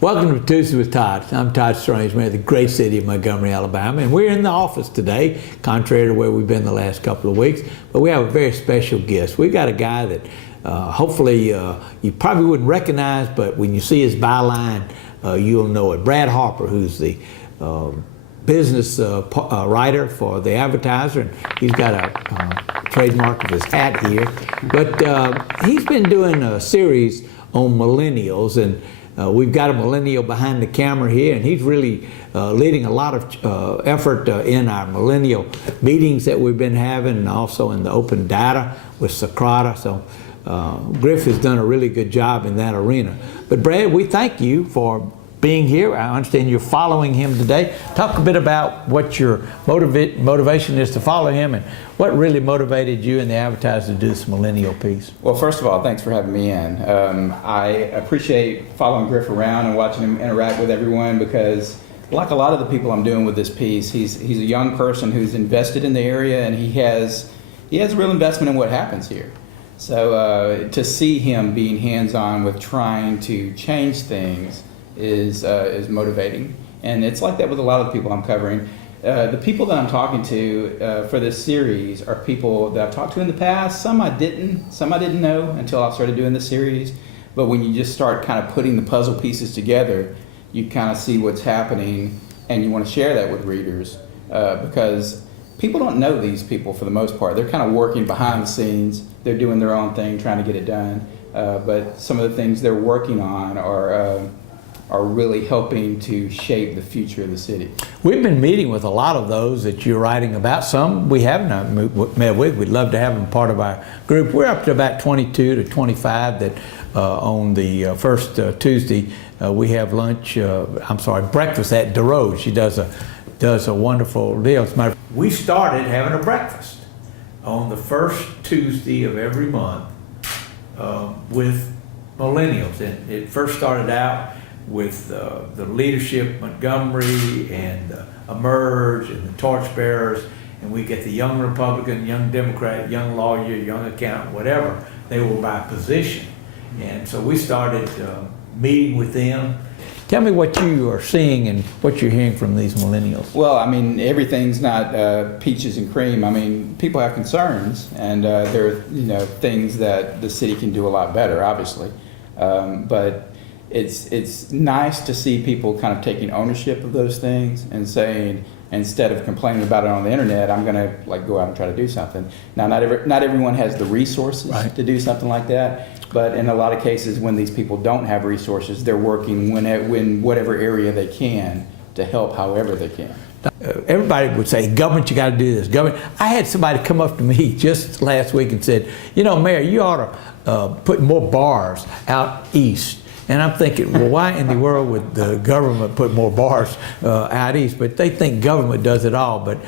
Welcome to Tues with Todd. I'm Todd Strange, mayor of the great city of Montgomery, Alabama, and we're in the office today, contrary to where we've been the last couple of weeks, but we have a very special guest. We've got a guy that hopefully you probably wouldn't recognize, but when you see his byline, you'll know it. Brad Harper, who's the business writer for the Advertiser, and he's got a trademark of his hat here, but he's been doing a series on millennials, and we've got a millennial behind the camera here, and he's really leading a lot of effort in our millennial meetings that we've been having, and also in the open data with Socrata. So Griff has done a really good job in that arena. But Brad, we thank you for being here. I understand you're following him today. Talk a bit about what your motivation is to follow him, and what really motivated you and the Advertiser to do this millennial piece. Well, first of all, thanks for having me in. I appreciate following Griff around and watching him interact with everyone, because like a lot of the people I'm doing with this piece, he's a young person who's invested in the area, and he has real investment in what happens here. So to see him being hands-on with trying to change things is motivating, and it's like that with a lot of the people I'm covering. The people that I'm talking to for this series are people that I've talked to in the past. Some I didn't know until I started doing this series. But when you just start kind of putting the puzzle pieces together, you kind of see what's happening, and you want to share that with readers, because people don't know these people for the most part. They're kind of working behind the scenes. They're doing their own thing, trying to get it done. But some of the things they're working on are really helping to shape the future of the city. We've been meeting with a lot of those that you're writing about. Some we have not met with. We'd love to have them part of our group. We're up to about 22 to 25 that on the first Tuesday we have breakfast at DeRose. She does a wonderful deal. As a matter of fact, we started having a breakfast on the first Tuesday of every month with millennials. And it first started out with the leadership, Montgomery and Emerge and the Torchbearers, and we get the young Republican, young Democrat, young lawyer, young accountant, whatever. They were by position. And so we started meeting with them. Tell me what you are seeing and what you're hearing from these millennials. Well, I mean, everything's not peaches and cream. I mean, people have concerns, and there are things that the city can do a lot better, obviously. But it's nice to see people kind of taking ownership of those things and saying, instead of complaining about it on the internet, I'm going to go out and try to do something. Now, not everyone has the resources to do something like that, but in a lot of cases, when these people don't have resources, they're working in whatever area they can to help however they can. Everybody would say, government, you got to do this. Government. I had somebody come up to me just last week and said, Mayor, you ought to put more bars out east. And I'm thinking, well, why in the world would the government put more bars out east? But they think government does it all. But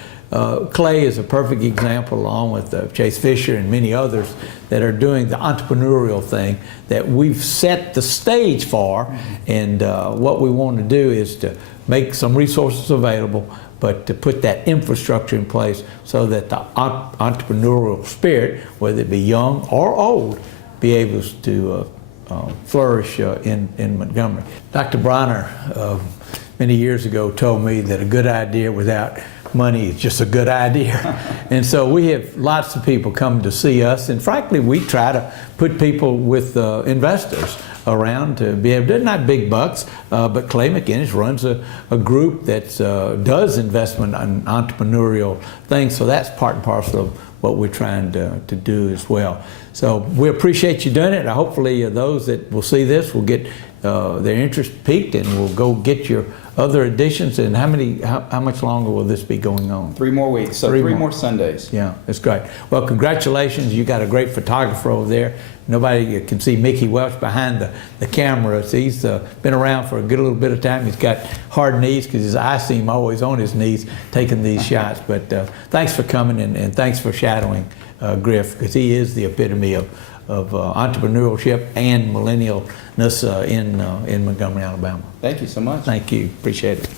Clay is a perfect example, along with Chase Fisher and many others that are doing the entrepreneurial thing that we've set the stage for. And what we want to do is to make some resources available, but to put that infrastructure in place so that the entrepreneurial spirit, whether it be young or old, be able to flourish in Montgomery. Dr. Bronner many years ago told me that a good idea without money is just a good idea. And so we have lots of people come to see us, and frankly we try to put people with investors around to be able to, not big bucks, but Clay McInnes runs a group that does investment in entrepreneurial things, so that's part and parcel of what we're trying to do as well. So we appreciate you doing it. Hopefully those that will see this will get their interest piqued, and will go get your other editions. And how much longer will this be going on? 3 more weeks, so three more Sundays. Yeah, that's great. Well, congratulations. You got a great photographer over there. Nobody can see Mickey Welch behind the camera. So he's been around for a good little bit of time. He's got hard knees because I see him always on his knees taking these shots. But thanks for coming, and thanks for shadowing Griff, because he is the epitome of entrepreneurship and millennialness in Montgomery, Alabama. Thank you so much. Thank you. Appreciate it.